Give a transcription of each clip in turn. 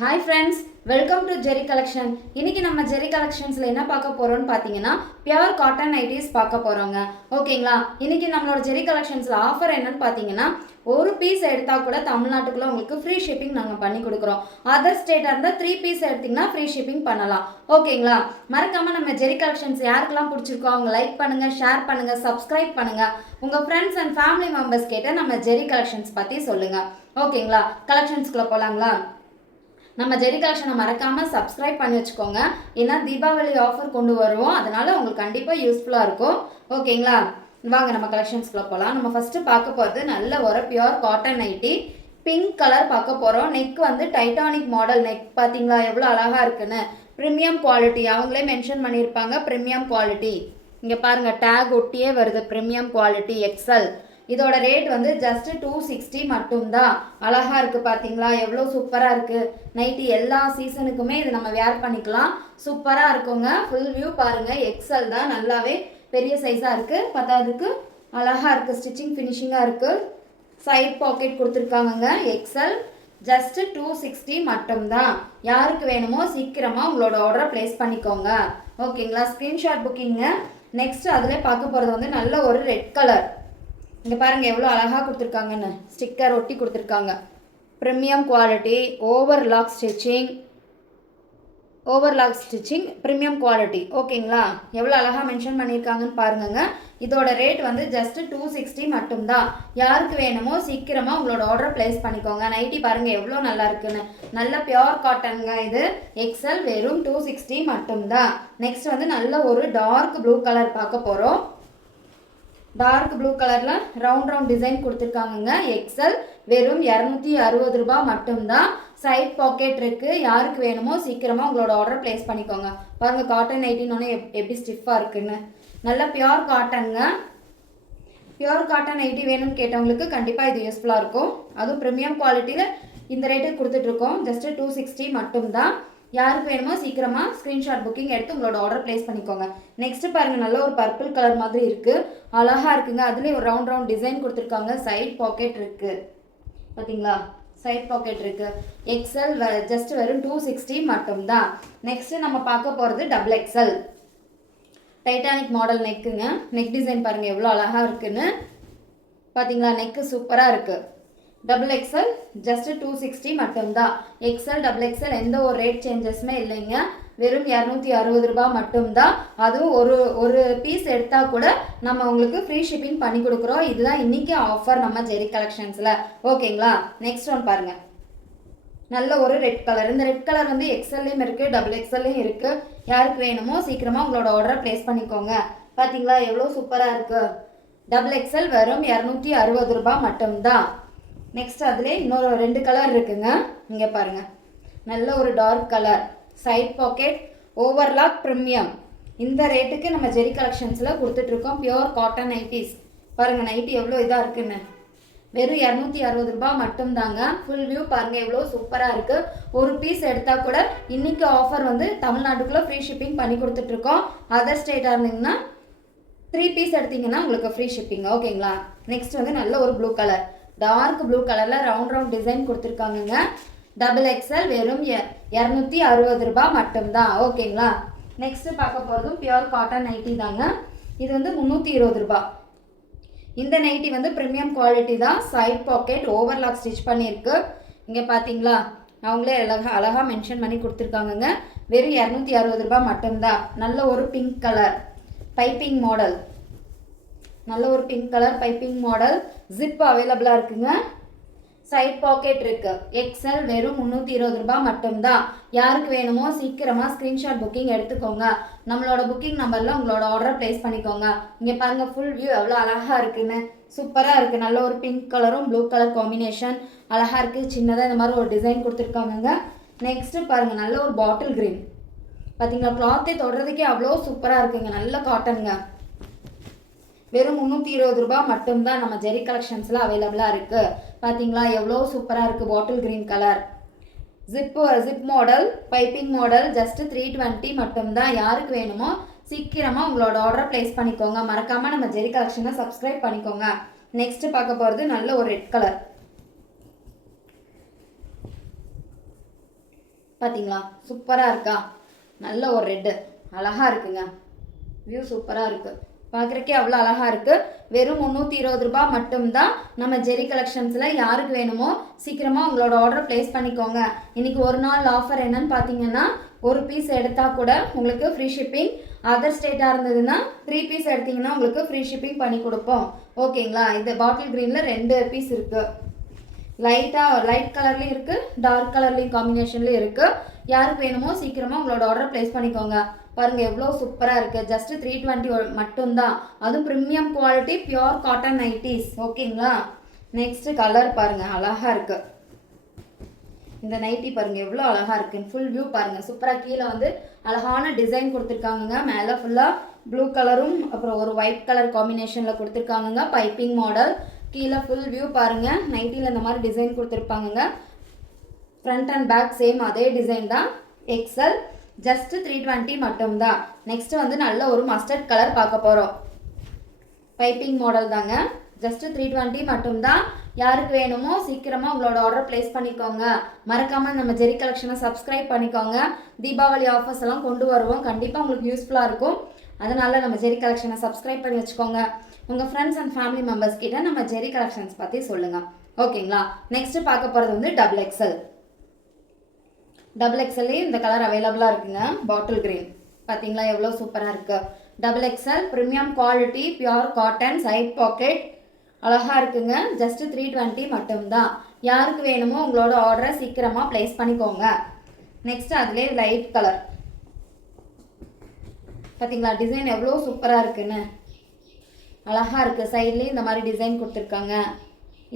Hi friends, welcome to Jerry Collection. இன்னைக்கு நம்ம Jerry Collectionsல என்ன பார்க்க போறோம்னு பாத்தீங்கன்னா pure cotton nighties பார்க்க போறோங்க. ஓகேங்களா? இன்னைக்கு நம்மளோட Jerry Collectionsல ஆஃபர் என்னன்னு பாத்தீங்கன்னா ஒரு பீஸ் எடுத்தா கூட தமிழ்நாட்டுக்குள்ள உங்களுக்கு ஃப்ரீ ஷிப்பிங் நாங்க பண்ணி கொடுக்குறோம். அதர் ஸ்டேட்டா இருந்தா 3 பீஸ் எடுத்தீங்கன்னா ஃப்ரீ ஷிப்பிங் பண்ணலாம். ஓகேங்களா? மறக்காம நம்ம Jerry Collections யாருக்கெல்லாம் பிடிச்சிருக்கோ அவங்க லைக் பண்ணுங்க, ஷேர் பண்ணுங்க, சப்ஸ்கிரைப் பண்ணுங்க. உங்க ஃப்ரெண்ட்ஸ் அண்ட் ஃபேமிலி மெம்பர்ஸ் கிட்ட நம்ம Jerry Collections பத்தி சொல்லுங்க. ஓகேங்களா? கலெக்ஷன்ஸ்க்குள்ள போலாங்களா? நம்ம ஜெரி கலெக்ஷனை மறக்காம சப்ஸ்கிரைப் பண்ணி வச்சுக்கோங்க. ஏன்னா தீபாவளி ஆஃபர் கொண்டு வருவோம், அதனால உங்களுக்கு கண்டிப்பாக யூஸ்ஃபுல்லாக இருக்கும். ஓகேங்களா? வாங்க நம்ம கலெக்ஷன்ஸ்குள்ள போகலாம். நம்ம ஃபர்ஸ்ட் பார்க்க போகிறது நல்ல ஒரு pure cotton nightie pink colour பார்க்க போகிறோம். நெக் வந்து டைட்டானிக் மாடல் நெக், பார்த்தீங்களா எவ்வளோ அழகாக இருக்குன்னு. ப்ரீமியம் குவாலிட்டி அவங்களே மென்ஷன் பண்ணியிருப்பாங்க, ப்ரீமியம் குவாலிட்டி. இங்கே பாருங்கள், டேக் ஒட்டியே வருது, ப்ரீமியம் குவாலிட்டி எக்ஸல். இதோட ரேட் வந்து ஜஸ்ட் 260 மட்டும்தான். அழகா இருக்கு பாத்தீங்களா, எவ்வளோ சூப்பரா இருக்கு. நைட்டி எல்லா சீசனுக்குமே இது நம்ம வேர் பண்ணிக்கலாம், சூப்பரா இருக்குங்க. ஃபுல் வியூ பாருங்க, எக்ஸல் தான், நல்லாவே பெரிய சைஸா இருக்கு. பத்தாவதுக்கு அழகா இருக்கு, ஸ்டிச்சிங் ஃபினிஷிங்கா இருக்கு. சைட் பாக்கெட் கொடுத்துருக்காங்க. எக்ஸல் ஜஸ்ட் 260 மட்டும்தான். யாருக்கு வேணுமோ சீக்கிரமா உங்களோட ஆர்டரை பிளேஸ் பண்ணிக்கோங்க. ஓகேங்களா? ஸ்கிரீன்ஷாட் புக்கிங்க. நெக்ஸ்ட் அதுல பார்க்க போறது வந்து நல்ல ஒரு ரெட் கலர். இங்கே பாருங்கள் எவ்வளோ அழகாக கொடுத்துருக்காங்கன்னு, ஸ்டிக்கர் ஒட்டி கொடுத்துருக்காங்க. Premium quality, overlock stitching premium quality. ஓகேங்களா? எவ்வளோ அழகாக மென்ஷன் பண்ணியிருக்காங்கன்னு பாருங்கங்க. இதோட ரேட் வந்து ஜஸ்ட் 260 மட்டும்தான். யாருக்கு வேணுமோ சீக்கிரமாக உங்களோட ஆர்டர் பிளேஸ் பண்ணிக்கோங்க. நைட்டி பாருங்கள் எவ்வளோ நல்லா இருக்குன்னு, நல்ல பியோர் காட்டனுங்க இது. எக்ஸல் வெறும் 260 மட்டும்தான். நெக்ஸ்ட் வந்து நல்ல ஒரு டார்க் ப்ளூ கலர் பார்க்க போகிறோம். டார்க் ப்ளூ கலர்ல ரவுண்ட் டிசைன் கொடுத்துருக்காங்க. எக்ஸல் வெறும் 260 ரூபாய் மட்டும்தான். சைட் பாக்கெட் இருக்கு. யாருக்கு வேணுமோ சீக்கிரமா உங்களோட ஆர்டர் பிளேஸ் பண்ணிக்கோங்க. பாருங்க காட்டன் நைட்டின்னு எப்படி ஸ்டிஃபா இருக்குன்னு, நல்ல பியோர் காட்டனுங்க. பியோர் காட்டன் நைட்டி வேணும்னு கேட்டவங்களுக்கு கண்டிப்பா இது யூஸ்ஃபுல்லா இருக்கும். அதுவும் ப்ரீமியம் குவாலிட்டியில இந்த ரேட்டுக்கு கொடுத்துட்டு இருக்கோம். ஜஸ்ட் 260 மட்டும்தான். யாருக்கு வேணுமோ சீக்கிரமா ஸ்கிரீன்ஷாட் புக்கிங் எடுத்து உங்களோட ஆர்டர் பிளேஸ் பண்ணிக்கோங்க. நெக்ஸ்ட் பாருங்க, நல்ல ஒரு பர்பிள் கலர் மாதிரி இருக்கு, அழகா இருக்குங்க. அதுலேயே ஒரு ரவுண்ட் டிசைன் கொடுத்துருக்காங்க. சைட் பாக்கெட் இருக்கு, பார்த்தீங்களா? சைட் பாக்கெட் இருக்கு. எக்ஸல் ஜஸ்ட் வெறும் 260 மட்டும்தான். நெக்ஸ்ட் நம்ம பார்க்க போறது டபுள் எக்ஸல் டைட்டானிக் மாடல் நெக்குங்க. நெக் டிசைன் பாருங்க எவ்வளோ அழகா இருக்குன்னு, பார்த்தீங்களா? நெக்கு சூப்பரா இருக்கு. டபுள் எக்ஸல் ஜஸ்ட் 260 மட்டும்தான். எக்ஸல் டபுள் எக்ஸல் எந்த ஒரு ரேட் சேஞ்சஸுமே இல்லைங்க. வெறும் 260 ரூபாய் மட்டும்தான். அதுவும் ஒரு பீஸ் எடுத்தா கூட நம்ம உங்களுக்கு ஃப்ரீ ஷிப்பிங் பண்ணி கொடுக்குறோம். இதுதான் இன்னைக்கு ஆஃபர் நம்ம ஜெரி கலெக்ஷன்ஸ்ல. ஓகேங்களா? நெக்ஸ்ட் ஒன் பாருங்க, நல்ல ஒரு ரெட் கலர். இந்த ரெட் கலர் வந்து எக்ஸல்லையும் இருக்கு, டபுள் எக்ஸல்லையும் இருக்கு. யாருக்கு வேணுமோ சீக்கிரமா உங்களோட ஆர்டரை பிளேஸ் பண்ணிக்கோங்க. பாத்தீங்களா எவ்வளோ சூப்பரா இருக்கு. டபுள் எக்ஸல் வெறும் 260 ரூபாய் மட்டும்தான். நெக்ஸ்ட் அதுலேயே இன்னொரு 2 கலர் இருக்குங்க. இங்கே பாருங்க, நல்ல ஒரு dark colour, side pocket, overlock premium. இந்த ரேட்டுக்கு நம்ம ஜெரி கலெக்ஷன்ஸில் கொடுத்துட்ருக்கோம். Pure cotton nighties. பாருங்கள் நைட்டி எவ்வளோ இதாக இருக்குன்னு, வெறும் 260 ரூபாய் மட்டும்தாங்க. ஃபுல் வியூ பாருங்கள் எவ்வளோ சூப்பராக இருக்குது. ஒரு பீஸ் எடுத்தால் கூட இன்னைக்கு ஆஃபர் வந்து தமிழ்நாட்டுக்குள்ளே ஃப்ரீ ஷிப்பிங் பண்ணி கொடுத்துட்ருக்கோம். அதர் ஸ்டேட்டாக இருந்தீங்கன்னா 3 பீஸ் எடுத்தீங்கன்னா உங்களுக்கு ஃப்ரீ ஷிப்பிங். ஓகேங்களா? நெக்ஸ்ட் வந்து நல்ல ஒரு ப்ளூ கலர், டார்க் ப்ளூ கலர்ல ரவுண்ட் டிசைன் கொடுத்துருக்காங்க. டபுள் எக்ஸல் வெறும் 260 ரூபாய் மட்டும்தான். ஓகேங்களா? நெக்ஸ்ட் பார்க்க போறதும் பியோர் காட்டன் நைட்டி தாங்க. இது வந்து 320 ரூபாய். இந்த நைட்டி வந்து ப்ரீமியம் குவாலிட்டி தான். சைட் பாக்கெட், ஓவர்லாக் ஸ்டிச் பண்ணியிருக்கு. இங்கே பார்த்தீங்களா அவங்களே அழகா மென்ஷன் பண்ணி கொடுத்துருக்காங்க. வெறும் 260 ரூபாய் மட்டும்தான். நல்ல ஒரு பிங்க் கலர் பைப்பிங் மாடல், நல்ல ஒரு pink colour piping model. Zip அவைலபிளா இருக்குங்க. சைட் பாக்கெட் இருக்கு. எக்ஸல் வெறும் 320 ரூபாய் மட்டும்தான். யாருக்கு வேணுமோ சீக்கிரமா ஸ்கிரீன்ஷாட் புக்கிங் எடுத்துக்கோங்க. நம்மளோட புக்கிங் நம்பர்ல உங்களோட ஆர்டரை பிளேஸ் பண்ணிக்கோங்க. இங்க பாருங்க ஃபுல் வியூ எவ்வளோ அழகா இருக்குன்னு, சூப்பரா இருக்கு. நல்ல ஒரு பிங்க் கலரும் ப்ளூ கலர் காம்பினேஷன் அழகா இருக்கு. சின்னதாக இந்த மாதிரி ஒரு டிசைன் கொடுத்துருக்காங்க. நெக்ஸ்ட் பாருங்க, நல்ல ஒரு பாட்டில் கிரீன். பார்த்தீங்களா? கிளாத்தை தொடுறதுக்கே அவ்வளோ சூப்பரா இருக்குங்க. நல்ல காட்டனுங்க. வெறும் 320 ரூபாய் மட்டும்தான் நம்ம ஜெரி கலெக்ஷன்ஸ்ல அவைலபிளா இருக்கு. பாத்தீங்களா எவ்வளோ சூப்பரா இருக்கு. Bottle green colour, zip model, piping model. Just 320 மட்டும்தான். யாருக்கு வேணுமோ சீக்கிரமா உங்களோட ஆர்டரை பிளேஸ் பண்ணிக்கோங்க. மறக்காம நம்ம ஜெரி கலெக்ஷனை சப்ஸ்கிரைப் பண்ணிக்கோங்க. நெக்ஸ்ட் பார்க்க போறது நல்ல ஒரு ரெட் கலர். பார்த்தீங்களா சூப்பராக இருக்கா? நல்ல ஒரு ரெட்டு அழகாக இருக்குங்க. வியூ சூப்பராக இருக்குது, பார்க்குறக்கே அவ்வளோ அழகாக இருக்குது. வெறும் 320 ரூபா மட்டும்தான். நம்ம ஜெரி கலெக்ஷன்ஸில் யாருக்கு வேணுமோ சீக்கிரமாக உங்களோட ஆர்டர் ப்ளேஸ் பண்ணிக்கோங்க. இன்றைக்கி ஒரு நாள் ஆஃபர் என்னன்னு பார்த்தீங்கன்னா, ஒரு பீஸ் எடுத்தால் கூட உங்களுக்கு ஃப்ரீ ஷிப்பிங். அதர் ஸ்டேட்டாக இருந்ததுன்னா 3 பீஸ் எடுத்திங்கன்னா உங்களுக்கு ஃப்ரீ ஷிப்பிங் பண்ணி கொடுப்போம். ஓகேங்களா? இது பாட்டில் க்ரீனில் 2 பீஸ் இருக்குது. லைட் கலர்லேயும் இருக்குது, டார்க் கலர்லேயும் காம்பினேஷன்லேயும் இருக்குது. யாருக்கு வேணுமோ சீக்கிரமாக உங்களோட ஆர்டர் ப்ளேஸ் பண்ணிக்கோங்க. பாருங்கள் எவ்வளோ சூப்பராக இருக்குது. ஜஸ்ட்டு 320 மட்டும்தான். அதுவும் premium quality pure cotton nighties. ஓகேங்களா? நெக்ஸ்ட்டு கலர் பாருங்கள் அழகாக இருக்குது. இந்த நைட்டி பாருங்கள் எவ்வளோ அழகாக இருக்குன்னு ஃபுல் வியூ பாருங்கள். சூப்பராக கீழே வந்து அழகான டிசைன் கொடுத்துருக்காங்க. மேலே ஃபுல்லாக ப்ளூ கலரும் அப்புறம் ஒரு ஒயிட் கலர் காம்பினேஷனில் கொடுத்துருக்காங்க. Piping model. கீழே ஃபுல் வியூ பாருங்கள். நைட்டியில் இந்த மாதிரி டிசைன் கொடுத்துருப்பாங்க. ஃப்ரண்ட் அண்ட் பேக் சேம் அதே டிசைன் தான். எக்ஸல். ஜஸ்ட்டு 320 மட்டும்தான். நெக்ஸ்ட்டு வந்து நல்ல ஒரு மஸ்டர்ட் கலர் பார்க்க போகிறோம். பைப்பிங் மாடல் தாங்க. ஜஸ்ட்டு 320 மட்டும்தான். யாருக்கு வேணுமோ சீக்கிரமாக உங்களோட ஆர்டர் ப்ளேஸ் பண்ணிக்கோங்க. மறக்காமல் நம்ம ஜெரி கலெக்ஷனை சப்ஸ்கிரைப் பண்ணிக்கோங்க. தீபாவளி ஆஃபர்ஸ் எல்லாம் கொண்டு வருவோம். கண்டிப்பாக உங்களுக்கு யூஸ்ஃபுல்லாக இருக்கும். அதனால் நம்ம ஜெரி கலெக்ஷனை சப்ஸ்கிரைப் பண்ணி வச்சுக்கோங்க. உங்கள் ஃப்ரெண்ட்ஸ் அண்ட் ஃபேமிலி மெம்பர்ஸ் கிட்ட நம்ம ஜெரி கலெக்ஷன்ஸ் பற்றி சொல்லுங்கள். ஓகேங்களா? நெக்ஸ்ட்டு பார்க்க போகிறது வந்து டபுள் எக்ஸல். டபுள் எக்ஸல்லையும் இந்த கலர் அவைலபிளாக இருக்குங்க. பாட்டில் கிரீன் பார்த்தீங்களா எவ்வளோ சூப்பராக இருக்குது. Double XL premium quality pure cotton side pocket அழகாக இருக்குங்க. ஜஸ்ட்டு 320 மட்டும்தான். யாருக்கு வேணுமோ உங்களோட ஆர்டரை சீக்கிரமாக ப்ளேஸ் பண்ணிக்கோங்க. நெக்ஸ்ட் அதிலே லைட் கலர் பார்த்தீங்களா டிசைன் எவ்வளோ சூப்பராக இருக்குன்னு. அழகாக இருக்குது. சைட்லேயும் இந்த மாதிரி டிசைன் கொடுத்துருக்காங்க.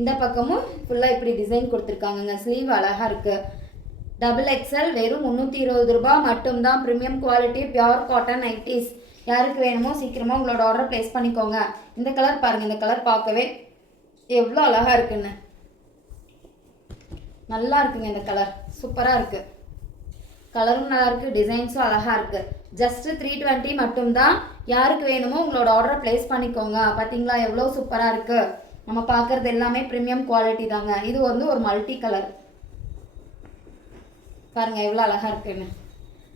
இந்த பக்கமும் ஃபுல்லாக இப்படி டிசைன் கொடுத்துருக்காங்கங்க. ஸ்லீவ் அழகாக இருக்குது. டபுள் எக்ஸல் வெறும் 320 ரூபா மட்டும்தான். Premium quality pure cotton nighties. யாருக்கு வேணுமோ சீக்கிரமாக உங்களோட ஆர்டர் ப்ளேஸ் பண்ணிக்கோங்க. இந்த கலர் பாருங்கள். இந்த கலர் பார்க்கவே எவ்வளோ அழகாக இருக்குன்னு. நல்லா இருக்குங்க. இந்த கலர் சூப்பராக இருக்குது. கலரும் நல்லா இருக்குது, டிசைன்ஸும் அழகாக இருக்குது. ஜஸ்ட்டு 320 மட்டும்தான். யாருக்கு வேணுமோ உங்களோட ஆர்டரை ப்ளேஸ் பண்ணிக்கோங்க. பார்த்தீங்களா எவ்வளோ சூப்பராக இருக்குது. நம்ம பார்க்குறது எல்லாமே ப்ரீமியம் குவாலிட்டி தாங்க. இது வந்து ஒரு மல்டி கலர் பாருங்கள் எவ்வளோ அழகாக இருக்குன்னு.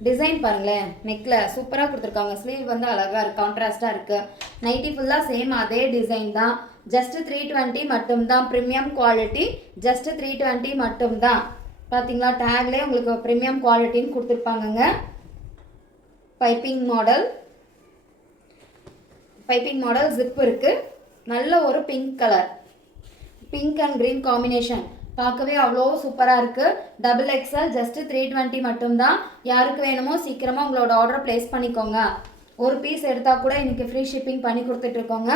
டிசைன் பாருங்களேன். நெக்கில் சூப்பராக கொடுத்துருக்காங்க. ஸ்லீவ் வந்து அழகாக இருக்குது, கான்ட்ராஸ்டாக இருக்குது. நைட்டி ஃபுல்லாக சேம் அதே டிசைன் தான். ஜஸ்ட்டு 320 மட்டும்தான். Premium quality. ஜஸ்ட்டு 320 மட்டும்தான். பார்த்தீங்களா டேக்லேயே உங்களுக்கு ப்ரீமியம் குவாலிட்டின்னு கொடுத்துருப்பாங்கங்க. பைப்பிங் மாடல் ஜிப் இருக்குது. நல்ல ஒரு pink colour. Pink and green combination பார்க்கவே அவ்வளோ சூப்பராக இருக்குது. டபுள் எக்ஸல் ஜஸ்ட்டு 320 மட்டும்தான். யாருக்கு வேணுமோ சீக்கிரமாக உங்களோட ஆர்டரை ப்ளேஸ் பண்ணிக்கோங்க. ஒரு பீஸ் எடுத்தால் கூட இன்றைக்கி ஃப்ரீ ஷிப்பிங் பண்ணி கொடுத்துட்ருக்கோங்க.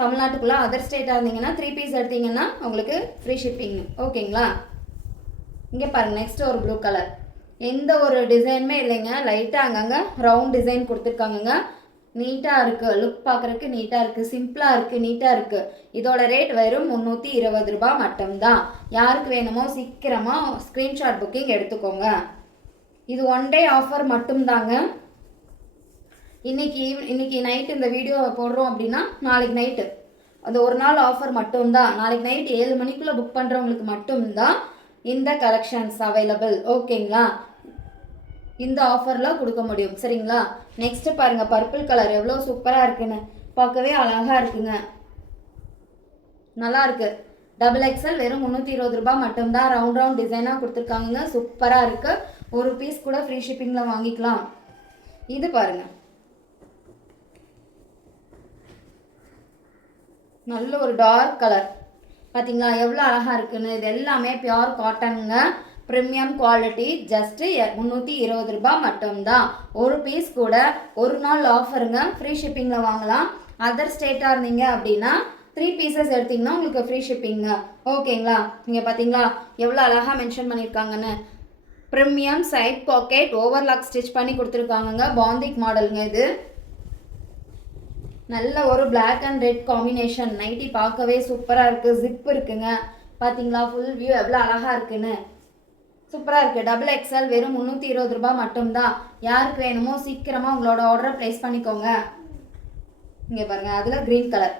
தமிழ்நாட்டுக்குள்ளே அதர் ஸ்டேட்டாக இருந்தீங்கன்னா 3 பீஸ் எடுத்தீங்கன்னா உங்களுக்கு ஃப்ரீ ஷிப்பிங். ஓகேங்களா? இங்கே பாருங்கள். நெக்ஸ்ட் ஒரு ப்ளூ கலர். எந்த ஒரு டிசைனுமே இல்லைங்க. லைட்டாக அங்கங்கே ரவுண்ட் டிசைன் கொடுத்துருக்காங்கங்க. நீட்டாக இருக்குது. லுக் பார்க்குறதுக்கு நீட்டாக இருக்குது. சிம்பிளாக இருக்குது, நீட்டாக இருக்குது. இதோட ரேட் வெறும் 320 ரூபா மட்டும்தான். யாருக்கு வேணுமோ சீக்கிரமாக ஸ்க்ரீன்ஷாட் புக்கிங் எடுத்துக்கோங்க. இது 1 டே ஆஃபர் மட்டும்தாங்க. இன்னைக்கு நைட்டு இந்த வீடியோ போடுறோம் அப்படின்னா நாளைக்கு நைட்டு அந்த ஒரு நாள் ஆஃபர் மட்டும்தான். நாளைக்கு நைட்டு 7 மணிக்குள்ளே புக் பண்ணுறவங்களுக்கு மட்டும்தான் இந்த கலெக்ஷன்ஸ் அவைலபிள். ஓகேங்களா? இந்த ஆஃபரில் கொடுக்க முடியும். சரிங்களா? நெக்ஸ்ட்டு பாருங்கள். பர்பிள் கலர் எவ்வளோ சூப்பராக இருக்குன்னு. பார்க்கவே அழகாக இருக்குங்க. நல்லா இருக்குது. டபுள் எக்ஸல் வெறும் 320 ரூபா மட்டும்தான். ரவுண்ட் டிசைனாக கொடுத்துருக்காங்க. சூப்பராக இருக்குது. ஒரு பீஸ் கூட ஃப்ரீ ஷிப்பிங்கில் வாங்கிக்கலாம். இது பாருங்கள். நல்ல ஒரு டார்க் கலர். பார்த்தீங்களா எவ்வளோ அழகாக இருக்குன்னு. இது எல்லாமே பியோர் காட்டனுங்க. Premium quality. ஜஸ்ட்டு 320 ரூபா மட்டும்தான். ஒரு பீஸ் கூட ஒரு நாள் ஆஃபருங்க. ஃப்ரீ ஷிப்பிங்கில் வாங்கலாம். அதர் ஸ்டேட்டாக இருந்தீங்க அப்படின்னா 3 பீசஸ் எடுத்திங்கன்னா உங்களுக்கு ஃப்ரீ ஷிப்பிங்க. ஓகேங்களா? நீங்கள் பார்த்தீங்களா எவ்வளோ அழகாக மென்ஷன் பண்ணியிருக்காங்கன்னு. Premium side pocket overlock stitch பண்ணி கொடுத்துருக்காங்கங்க. பாந்திக் மாடலுங்க இது. நல்ல ஒரு black and red combination. Nightie பார்க்கவே சூப்பராக இருக்குது. ஜிப் இருக்குங்க. பார்த்தீங்களா ஃபுல் வியூ எவ்வளோ அழகாக இருக்குன்னு. சூப்பராக இருக்குது. டபுள் எக்ஸல் வெறும் 320 ரூபா மட்டும்தான். யாருக்கு வேணுமோ சீக்கிரமாக உங்களோட ஆர்டரை ப்ளேஸ் பண்ணிக்கோங்க. இங்கே பாருங்கள். அதில் green colour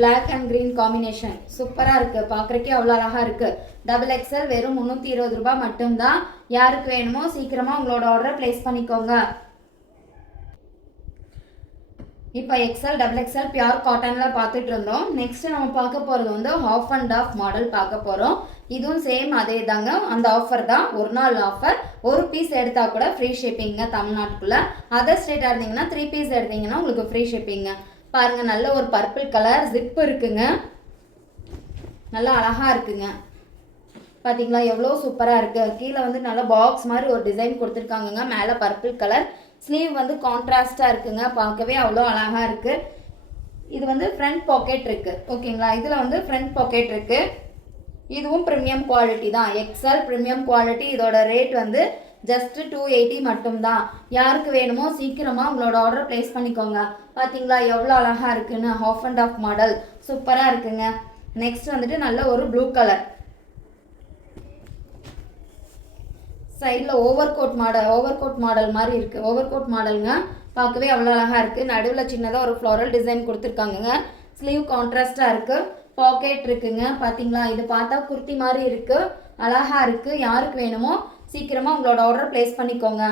Black and green combination சூப்பராக இருக்குது, பார்க்குறக்கே அவ்வளோ அழகாக இருக்குது. டபுள் எக்ஸல் வெறும் 320 ரூபாய் மட்டும்தான். யாருக்கு வேணுமோ சீக்கிரமாக உங்களோட ஆர்டரை ப்ளேஸ் பண்ணிக்கோங்க. இப்போ எக்ஸல் டபுள் எக்ஸல் பியூர் காட்டனில் பார்த்துட்டு இருந்தோம். நெக்ஸ்ட்டு நம்ம பார்க்க போகிறது வந்து ஆஃப் அண்ட் ஆஃப் மாடல் பார்க்க போகிறோம். இதுவும் சேம் அதே தாங்க, அந்த ஆஃபர் தான், ஒரு நாள் ஆஃபர். ஒரு பீஸ் எடுத்தால் கூட ஃப்ரீ ஷிப்பிங்க தமிழ்நாட்டுக்குள்ளே. அதர் ஸ்டேட்டாக இருந்தீங்கன்னா 3 பீஸ் எடுத்தீங்கன்னா உங்களுக்கு ஃப்ரீ ஷிப்பிங்க. பாருங்கள், நல்ல ஒரு பர்பிள் கலர் ஜிப் இருக்குங்க, நல்லா அழகாக இருக்குங்க. பார்த்தீங்களா எவ்வளோ சூப்பராக இருக்குது. கீழே வந்து நல்லா பாக்ஸ் மாதிரி ஒரு டிசைன் கொடுத்துருக்காங்கங்க. மேலே பர்பிள் கலர், ஸ்லீவ் வந்து கான்ட்ராஸ்டாக இருக்குங்க, பார்க்கவே அவ்வளோ அழகாக இருக்குது. இது வந்து ஃப்ரண்ட் பாக்கெட் இருக்குது, ஓகேங்களா. இதில் வந்து ஃப்ரண்ட் பாக்கெட் இருக்குது. இதுவும் ப்ரீமியம் குவாலிட்டி தான், எக்ஸல் ப்ரீமியம் குவாலிட்டி. இதோட ரேட் வந்து ஜஸ்ட்டு 280 மட்டும்தான். யாருக்கு வேணுமோ சீக்கிரமாக உங்களோட ஆர்டர் ப்ளேஸ் பண்ணிக்கோங்க. பார்த்தீங்களா எவ்வளோ அழகாக இருக்குன்னு, ஆஃப் அண்ட் ஆஃப் மாடல் சூப்பராக இருக்குங்க. நெக்ஸ்ட் வந்துட்டு நல்ல ஒரு ப்ளூ கலர், சைடில் ஓவர் கோட் மாடல் மாதிரி இருக்குது. ஓவர் கோட் மாடலுங்க, பார்க்கவே அவ்வளோ அழகாக இருக்குது. நடுவில் சின்னதாக ஒரு ஃப்ளோரல் டிசைன் கொடுத்துருக்காங்கங்க. ஸ்லீவ் கான்ட்ராஸ்டாக இருக்குது, பாக்கெட் இருக்குங்க. பார்த்தீங்களா, இது பார்த்தா குர்த்தி மாதிரி இருக்குது, அழகாக இருக்குது. யாருக்கு வேணுமோ சீக்கிரமாக உங்களோட ஆர்டர் ப்ளேஸ் பண்ணிக்கோங்க.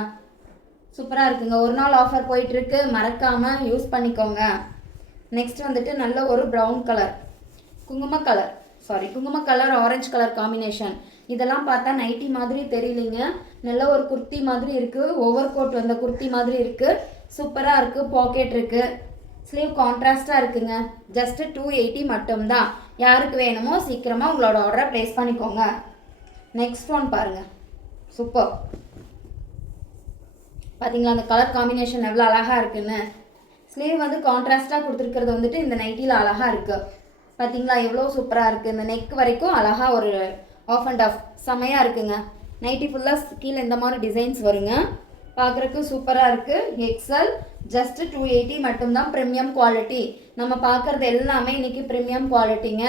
சூப்பராக இருக்குங்க. ஒரு நாள் ஆஃபர் போயிட்டுருக்கு, மறக்காமல் யூஸ் பண்ணிக்கோங்க. நெக்ஸ்ட் வந்துட்டு நல்ல ஒரு ப்ரௌன் கலர், குங்கும கலர் ஆரஞ்சு கலர் காம்பினேஷன். இதெல்லாம் பார்த்தா நைட்டி மாதிரி தெரியலிங்க, நல்ல ஒரு குர்த்தி மாதிரி இருக்குது. ஓவர் கோட் வந்த குர்த்தி மாதிரி இருக்குது, சூப்பராக இருக்குது. பாக்கெட் இருக்குது, ஸ்லீவ் கான்ட்ராஸ்டாக இருக்குங்க. ஜஸ்ட்டு 280 மட்டும்தான். யாருக்கு வேணுமோ சீக்கிரமாக உங்களோட ஆர்டரை ப்ளேஸ் பண்ணிக்கோங்க. நெக்ஸ்ட் ஒன் பாருங்கள், சூப்பர். பார்த்தீங்களா அந்த கலர் காம்பினேஷன் எவ்வளோ அழகாக இருக்குன்னு. ஸ்லீவ் வந்து கான்ட்ராஸ்டாக கொடுத்துருக்கிறது வந்துட்டு இந்த நைட்டியில் அழகாக இருக்குது. பார்த்தீங்களா எவ்வளோ சூப்பராக இருக்குது. இந்த நெக் வரைக்கும் அழகாக ஒரு ஆஃப் அண்ட் ஆஃப் செமையாக இருக்குங்க. நைட்டி ஃபுல்லாக கீழே இந்த மாதிரி டிசைன்ஸ் வருங்க, பார்க்குறக்கு சூப்பராக இருக்குது. எக்ஸல் ஜஸ்ட்டு 280 மட்டும்தான். ப்ரீமியம் குவாலிட்டி நம்ம பார்க்குறது எல்லாமே இன்றைக்கி ப்ரீமியம் குவாலிட்டிங்க,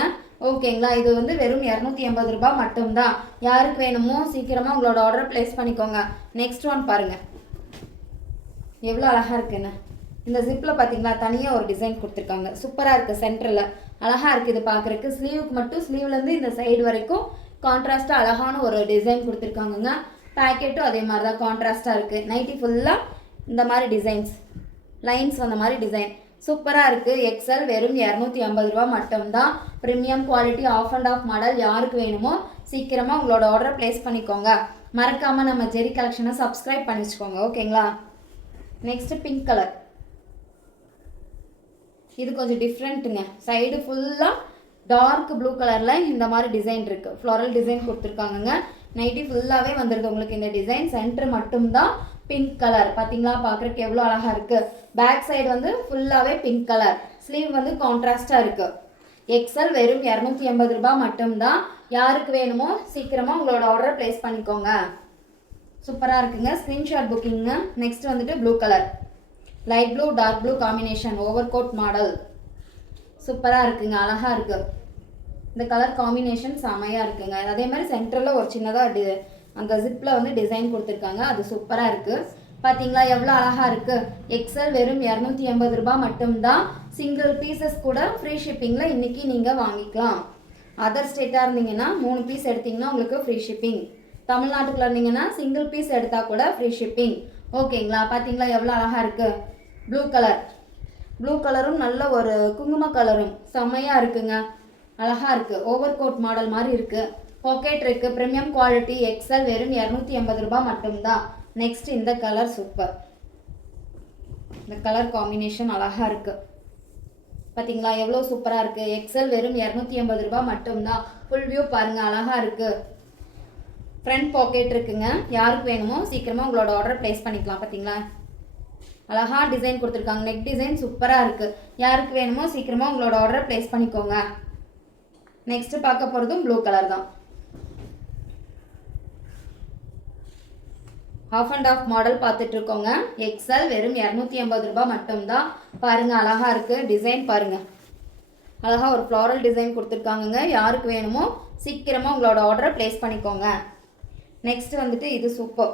ஓகேங்களா. இது வந்து வெறும் 280 ரூபாய் மட்டும்தான். யாருக்கு வேணுமோ சீக்கிரமாக உங்களோட ஆர்டர் ப்ளேஸ் பண்ணிக்கோங்க. நெக்ஸ்ட் ஒன் பாருங்கள் எவ்வளோ அழகாக இருக்குன்னு. இந்த ஜிப்பில் பார்த்தீங்களா தனியாக ஒரு டிசைன் கொடுத்துருக்காங்க, சூப்பராக இருக்குது. சென்டரில் அழகாக இருக்குது இது பார்க்குறக்கு. ஸ்லீவுக்கு மட்டும் ஸ்லீவ்லேருந்து இந்த சைடு வரைக்கும் கான்ட்ராஸ்ட்டாக அழகான ஒரு டிசைன் கொடுத்துருக்காங்கங்க. பேக்கெட்டும் அதே மாதிரி தான் கான்ட்ராஸ்ட்டாக இருக்குது. நைட்டி ஃபுல்லாக இந்த மாதிரி டிசைன்ஸ், லைன்ஸ் அந்த மாதிரி டிசைன் சூப்பராக இருக்குது. எக்ஸல் வெறும் 250 ரூபா மட்டும்தான். Premium quality half and of model. யாருக்கு வேணுமோ சீக்கிரமாக உங்களோட ஆர்டரை ப்ளேஸ் பண்ணிக்கோங்க. மறக்காமல் நம்ம ஜெரி கலெக்ஷனை சப்ஸ்கிரைப் பண்ணி வச்சுக்கோங்க, ஓகேங்களா. நெக்ஸ்ட்டு பிங்க் கலர், இது கொஞ்சம் டிஃப்ரெண்ட்டுங்க. சைடு ஃபுல்லாக டார்க் ப்ளூ கலரில் இந்த மாதிரி டிசைன் இருக்குது, ஃப்ளோரல் டிசைன் கொடுத்துருக்காங்கங்க. நைட்டி ஃபுல்லாகவே வந்துடுது உங்களுக்கு இந்த டிசைன். சென்டர் மட்டும்தான் பிங்க் கலர், பார்த்தீங்களா பார்க்குறக்கு எவ்வளோ அழகாக இருக்குது. பேக் சைடு வந்து ஃபுல்லாகவே பிங்க் கலர், ஸ்லீவ் வந்து கான்ட்ராஸ்டாக இருக்குது. எக்ஸல் வெறும் 280 ரூபாய் மட்டும்தான். யாருக்கு வேணுமோ சீக்கிரமாக உங்களோட ஆர்டரை ப்ளேஸ் பண்ணிக்கோங்க. சூப்பராக இருக்குங்க, ஸ்க்ரீன்ஷாட் புக்கிங்க. நெக்ஸ்ட் வந்துட்டு blue colour, light blue dark blue combination, overcoat model சூப்பராக இருக்குங்க, அழகாக இருக்குது. இந்த கலர் காம்பினேஷன் செமையாக இருக்குங்க. அதே மாதிரி சென்டரில் ஒரு சின்னதாக அந்த ஜிப்பில் வந்து டிசைன் கொடுத்துருக்காங்க, அது சூப்பராக இருக்குது. பார்த்தீங்களா எவ்வளோ அழகாக இருக்குது. எக்ஸல் வெறும் 280 ரூபாய் மட்டும்தான். சிங்கிள் பீசஸ் கூட ஃப்ரீ ஷிப்பிங்கில் இன்றைக்கி நீங்கள் வாங்கிக்கலாம். அதர் ஸ்டேட்டாக இருந்தீங்கன்னா 3 பீஸ் எடுத்திங்கன்னா உங்களுக்கு ஃப்ரீ ஷிப்பிங். தமிழ்நாட்டுக்குள்ள இருந்தீங்கன்னா சிங்கிள் பீஸ் எடுத்தால் கூட ஃப்ரீ ஷிப்பிங், ஓகேங்களா. பார்த்தீங்களா எவ்வளோ அழகாக இருக்குது. ப்ளூ கலரும் நல்ல ஒரு குங்கும கலரும் செம்மையாக இருக்குங்க, அழகாக இருக்குது. ஓவர் கோட் மாடல் மாதிரி இருக்குது. பாக்கெட் இருக்குது. Premium quality. எக்ஸல் வெறும் 280 ரூபாய் மட்டும்தான். நெக்ஸ்ட் இந்த கலர் சூப்பர். இந்த கலர் காம்பினேஷன் அழகாக இருக்குது. பார்த்தீங்களா எவ்வளோ சூப்பராக இருக்குது. எக்ஸல் வெறும் 280 ரூபாய் மட்டும்தான். ஃபுல் வியூ பாருங்கள், அழகாக இருக்குது. ஃப்ரண்ட் பாக்கெட் இருக்குங்க. யாருக்கு வேணுமோ சீக்கிரமாக உங்களோட ஆர்டர் ப்ளேஸ் பண்ணிக்கலாம். பார்த்தீங்களா அழகாக டிசைன் கொடுத்துருக்காங்க. நெக் டிசைன் சூப்பராக இருக்குது. யாருக்கு வேணுமோ சீக்கிரமாக உங்களோட ஆர்டரை ப்ளேஸ் பண்ணிக்கோங்க. நெக்ஸ்ட்டு பார்க்க போகிறதும் ப்ளூ கலர் தான். ஆஃப் அண்ட் ஆஃப் மாடல் பார்த்துட்ருக்கோங்க. எக்ஸல் வெறும் 280 ரூபாய் மட்டும்தான். பாருங்கள் அழகாக இருக்குது. டிசைன் பாருங்கள், அழகாக ஒரு ஃப்ளாரல் டிசைன் கொடுத்துருக்காங்கங்க. யாருக்கு வேணுமோ சீக்கிரமாக உங்களோட ஆர்டரை ப்ளேஸ் பண்ணிக்கோங்க. நெக்ஸ்ட் வந்துட்டு இது சூப்பர்.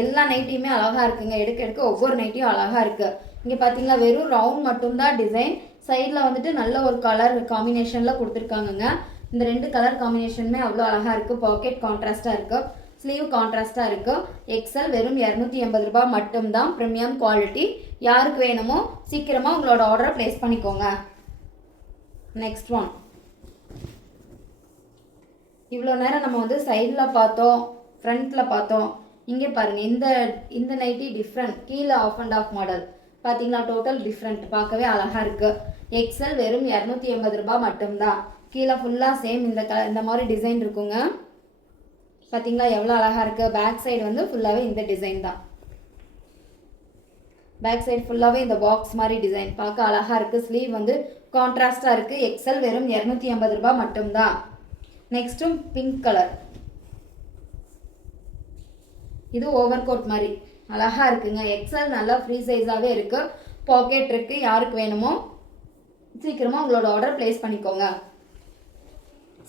எல்லா நைட்டியுமே அழகாக இருக்குங்க. எடுக்க ஒவ்வொரு நைட்டியும் அழகாக இருக்குது. இங்கே பார்த்தீங்களா வெறும் ரவுண்ட் மட்டும்தான் டிசைன். சைடில் வந்துட்டு நல்ல ஒரு கலர் காம்பினேஷனில் கொடுத்துருக்காங்கங்க. இந்த 2 கலர் காம்பினேஷனுமே அவ்வளோ அழகாக இருக்குது. பாக்கெட் கான்ட்ராஸ்ட்டாக இருக்குது, ஸ்லீவ் கான்ட்ராஸ்ட்டாக இருக்குது. எக்ஸல் வெறும் 280 ரூபாய் மட்டும்தான். Premium quality. யாருக்கு வேணுமோ சீக்கிரமாக உங்களோட ஆர்டரை ப்ளேஸ் பண்ணிக்கோங்க. Next one. இவ்வளோ நேரம் நம்ம வந்து சைடில் பார்த்தோம், ஃப்ரண்ட்டில் பார்த்தோம். இங்கே பாருங்கள், இந்த நைட்டி டிஃப்ரெண்ட். கீழே ஆஃப் அண்ட் ஆஃப் மாடல் பார்த்தீங்களா, டோட்டல் டிஃப்ரெண்ட். பார்க்கவே அழகாக இருக்குது. எக்ஸல் வெறும் 280 ரூபாய் மட்டும்தான். கீழே ஃபுல்லாக சேம் இந்த மாதிரி டிசைன் இருக்குங்க. பார்த்தீங்களா எவ்வளோ அழகாக இருக்குது. பேக் சைடு வந்து ஃபுல்லாகவே இந்த டிசைன் தான். பேக் சைடு ஃபுல்லாகவே இந்த பாக்ஸ் மாதிரி டிசைன் பார்க்க அழகாக இருக்குது. ஸ்லீவ் வந்து கான்ட்ராஸ்டாக இருக்குது. எக்ஸல் வெறும் 280 ரூபாய் மட்டும்தான். நெக்ஸ்ட்டும் பிங்க் கலர். இது ஓவர் கோட் மாதிரி அழகாக இருக்குங்க. எக்ஸல் நல்லா ஃப்ரீ சைஸாகவே இருக்குது. பாக்கெட் இருக்குது. யாருக்கு வேணுமோ சீக்கிரமாக உங்களோட ஆர்டர் ப்ளேஸ் பண்ணிக்கோங்க.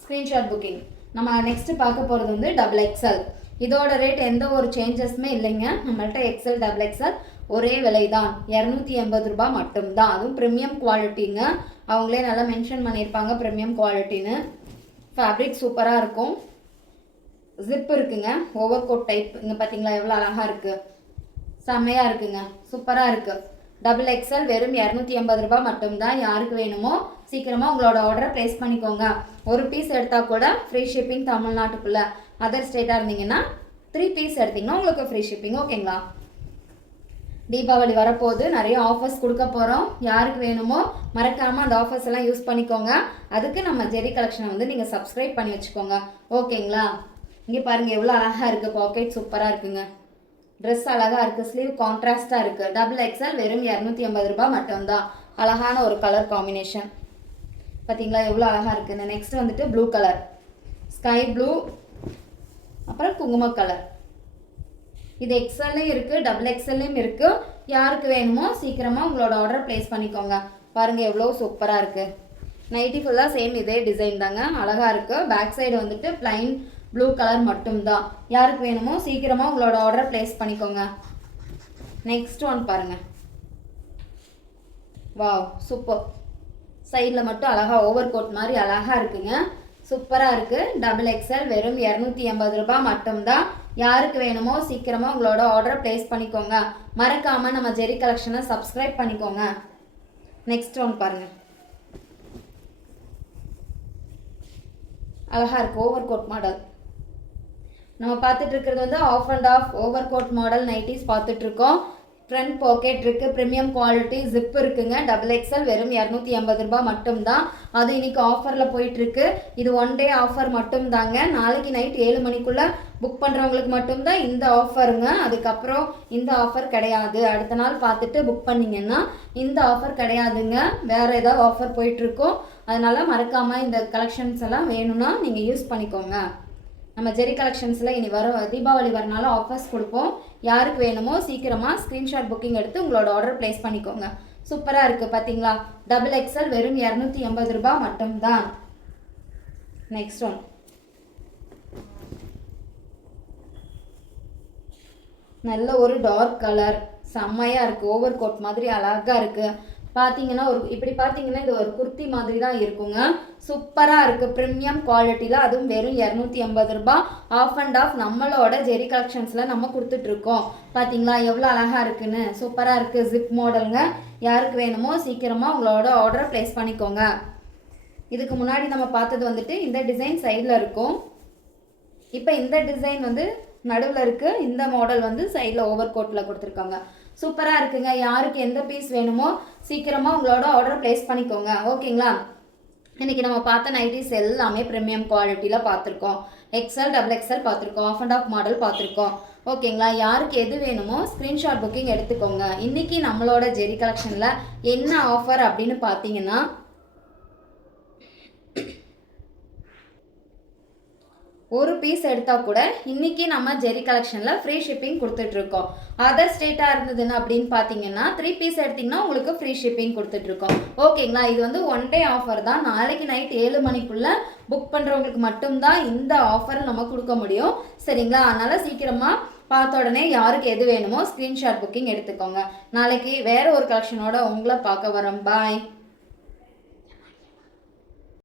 Screenshot booking. நம்ம நெக்ஸ்ட்டு பார்க்க போகிறது வந்து டபுள் எக்ஸல். இதோட ரேட் எந்த ஒரு சேஞ்சஸுமே இல்லைங்க. நம்மள்ட்ட எக்ஸல் டபுள் எக்ஸல் ஒரே விலை தான், 280 ரூபாய் மட்டும்தான். அதுவும் ப்ரீமியம் குவாலிட்டிங்க. அவங்களே நல்லா மென்ஷன் பண்ணியிருப்பாங்க ப்ரீமியம் குவாலிட்டின்னு. ஃபேப்ரிக் சூப்பராக இருக்கும். ஜிப் இருக்குங்க, ஓவர் கோட் டைப். இங்கே பார்த்தீங்களா எவ்வளோ அழகாக இருக்குது, செம்மையாக இருக்குங்க, சூப்பராக இருக்குது. டபுள் எக்ஸல் வெறும் 280 ரூபாய் மட்டும்தான். யாருக்கு வேணுமோ சீக்கிரமாக உங்களோட ஆர்டரை ப்ளேஸ் பண்ணிக்கோங்க. ஒரு பீஸ் எடுத்தால் கூட ஃப்ரீ ஷிப்பிங் தமிழ்நாட்டுக்குள்ளே. அதர் ஸ்டேட்டாக இருந்தீங்கன்னா 3 பீஸ் எடுத்திங்கன்னா உங்களுக்கு ஃப்ரீ ஷிப்பிங். ஓகேங்களா? தீபாவளி வரப்போது, நிறைய ஆஃபர்ஸ் கொடுக்க போகிறோம். யாருக்கு வேணுமோ மறக்காமல் அந்த ஆஃபர்ஸ் எல்லாம் யூஸ் பண்ணிக்கோங்க. அதுக்கு நம்ம ஜெரி கலெக்ஷனை வந்து நீங்கள் சப்ஸ்கிரைப் பண்ணி வச்சுக்கோங்க. ஓகேங்களா? இங்கே பாருங்கள் எவ்வளோ அழகாக இருக்குது. பாக்கெட் சூப்பராக இருக்குங்க. ட்ரெஸ் அழகாக இருக்குது. ஸ்லீவ் கான்ட்ராஸ்டாக இருக்குது. டபுள் எக்ஸல் வெறும் 280 ரூபாய் மட்டும்தான். அழகான ஒரு கலர் காம்பினேஷன். பார்த்தீங்களா எவ்வளோ அழகாக இருக்குன்னு. நெக்ஸ்ட் வந்துட்டு ப்ளூ கலர், ஸ்கை ப்ளூ, அப்புறம் குங்கும கலர். இது எக்ஸல்லையும் இருக்குது, டபுள் எக்ஸல்லையும் இருக்குது. யாருக்கு வேணுமோ சீக்கிரமாக உங்களோட ஆர்டர் ப்ளேஸ் பண்ணிக்கோங்க. பாருங்கள் எவ்வளோ சூப்பராக இருக்குது. நைட்டி ஃபுல்லாக சேம் இதே டிசைன் தாங்க, அழகாக இருக்குது. பேக் சைடு வந்துட்டு பிளைன் ப்ளூ கலர் மட்டும்தான். யாருக்கு வேணுமோ சீக்கிரமாக உங்களோட ஆர்டர் ப்ளேஸ் பண்ணிக்கோங்க. நெக்ஸ்ட் ஒன் பாருங்கள். Wow, super. சைடில் மட்டும் அழகாக ஓவர் கோட் மாதிரி அழகாக இருக்குங்க. சூப்பராக இருக்குது. டபுள் எக்ஸல் வெறும் 280 ரூபாய் மட்டும்தான். யாருக்கு வேணுமோ சீக்கிரமாக உங்களோட ஆர்டரை ப்ளேஸ் பண்ணிக்கோங்க. மறக்காமல் நம்ம ஜெரி கலெக்ஷனை சப்ஸ்கிரைப் பண்ணிக்கோங்க. நெக்ஸ்ட் ஒன் பாருங்கள், அழகாக இருக்குது. Overcoat model. நம்ம பார்த்துட்டு இருக்கிறது வந்து half and half overcoat model nighties பார்த்துட்ருக்கோம். ஃப்ரண்ட் பாக்கெட் இருக்குது, ப்ரீமியம் குவாலிட்டி, ஜிப் இருக்குங்க. டபுள் எக்ஸல் வெறும் 280 ரூபாய் மட்டும்தான். அது இன்னைக்கு ஆஃபரில் போயிட்டுருக்கு. இது 1 டே ஆஃபர் மட்டும்தாங்க. நாளைக்கு நைட் 7 மணிக்குள்ளே புக் பண்ணுறவங்களுக்கு மட்டும்தான் இந்த ஆஃபருங்க. அதுக்கப்புறம் இந்த ஆஃபர் கிடையாது. அடுத்த நாள் பார்த்துட்டு புக் பண்ணிங்கன்னா இந்த ஆஃபர் கிடையாதுங்க. வேறு ஏதாவது ஆஃபர் போயிட்டுருக்கோம். அதனால் மறக்காமல் இந்த கலெக்ஷன்ஸ் எல்லாம் வேணும்னா நீங்கள் யூஸ் பண்ணிக்கோங்க. நம்ம ஜெரி கலெக்ஷன்ஸில் இனி தீபாவளி வரனால ஆஃபர்ஸ் கொடுப்போம். யாருக்கு வேணுமோ சீக்கிரமாக ஸ்க்ரீன்ஷாட் புக்கிங் எடுத்து உங்களோட ஆர்டர் ப்ளேஸ் பண்ணிக்கோங்க. சூப்பராக இருக்குது பார்த்தீங்களா. டபுள் எக்ஸல் வெறும் 280 ரூபாய் மட்டும்தான். Next one. நல்ல ஒரு டார்க் கலர், செம்மையாக இருக்குது. ஓவர் கோட் மாதிரி அழகாக இருக்குது. பார்த்தீங்கன்னா இப்படி பார்த்தீங்கன்னா இது ஒரு குர்த்தி மாதிரி தான் இருக்குங்க. சூப்பராக இருக்குது. ப்ரீமியம் குவாலிட்டியில், அதுவும் வெறும் 280 ரூபாய். ஆஃப் அண்ட் ஆஃப் நம்மளோட ஜெரி கலெக்ஷன்ஸில் நம்ம கொடுத்துட்ருக்கோம். பார்த்தீங்களா எவ்வளோ அழகாக இருக்குன்னு. சூப்பராக இருக்குது. ஜிப் மாடலுங்க. யாருக்கு வேணுமோ சீக்கிரமாக உங்களோட ஆர்டரை ப்ளேஸ் பண்ணிக்கோங்க. இதுக்கு முன்னாடி நம்ம பார்த்தது வந்துட்டு இந்த டிசைன் சைடில் இருக்கும். இப்போ இந்த டிசைன் வந்து நடுவில் இருக்குது. இந்த மாடல் வந்து சைடில் ஓவர் கோட்டில் கொடுத்துருக்காங்க. சூப்பராக இருக்குங்க. யாருக்கு எந்த பீஸ் வேணுமோ சீக்கிரமாக உங்களோட ஆர்டர் ப்ளேஸ் பண்ணிக்கோங்க. ஓகேங்களா? இன்றைக்கி நம்ம பார்த்த நைட்டிஸ் எல்லாமே ப்ரீமியம் குவாலிட்டியில் பார்த்துருக்கோம். எக்ஸல், டபுள் எக்ஸல் பார்த்துருக்கோம். ஆஃப் அண்ட் ஆஃப் மாடல் பார்த்துருக்கோம். ஓகேங்களா? யாருக்கு எது வேணுமோ ஸ்க்ரீன்ஷாட் புக்கிங் எடுத்துக்கோங்க. இன்றைக்கி நம்மளோட ஜெரி கலெக்ஷனில் என்ன ஆஃபர் அப்படின்னு பார்த்தீங்கன்னா, ஒரு பீஸ் எடுத்தால் கூட இன்றைக்கி நம்ம ஜெரி கலெக்ஷனில் ஃப்ரீ ஷிப்பிங் கொடுத்துட்ருக்கோம். அதர் ஸ்டேட்டாக இருந்ததுன்னு அப்படின்னு பார்த்தீங்கன்னா 3 பீஸ் எடுத்திங்கன்னா உங்களுக்கு ஃப்ரீ ஷிப்பிங் கொடுத்துட்ருக்கோம். ஓகேங்களா? இது வந்து 1 டே ஆஃபர் தான். நாளைக்கு நைட் 7 மணிக்குள்ளே புக் பண்ணுறவங்களுக்கு மட்டும்தான் இந்த ஆஃபர் நம்ம கொடுக்க முடியும். சரிங்களா? அதனால் சீக்கிரமாக பார்த்த உடனே யாருக்கு எது வேணுமோ ஸ்க்ரீன்ஷாட் புக்கிங் எடுத்துக்கோங்க. நாளைக்கு வேறு ஒரு கலெக்ஷனோட உங்களை பார்க்க வரோம். பாய்.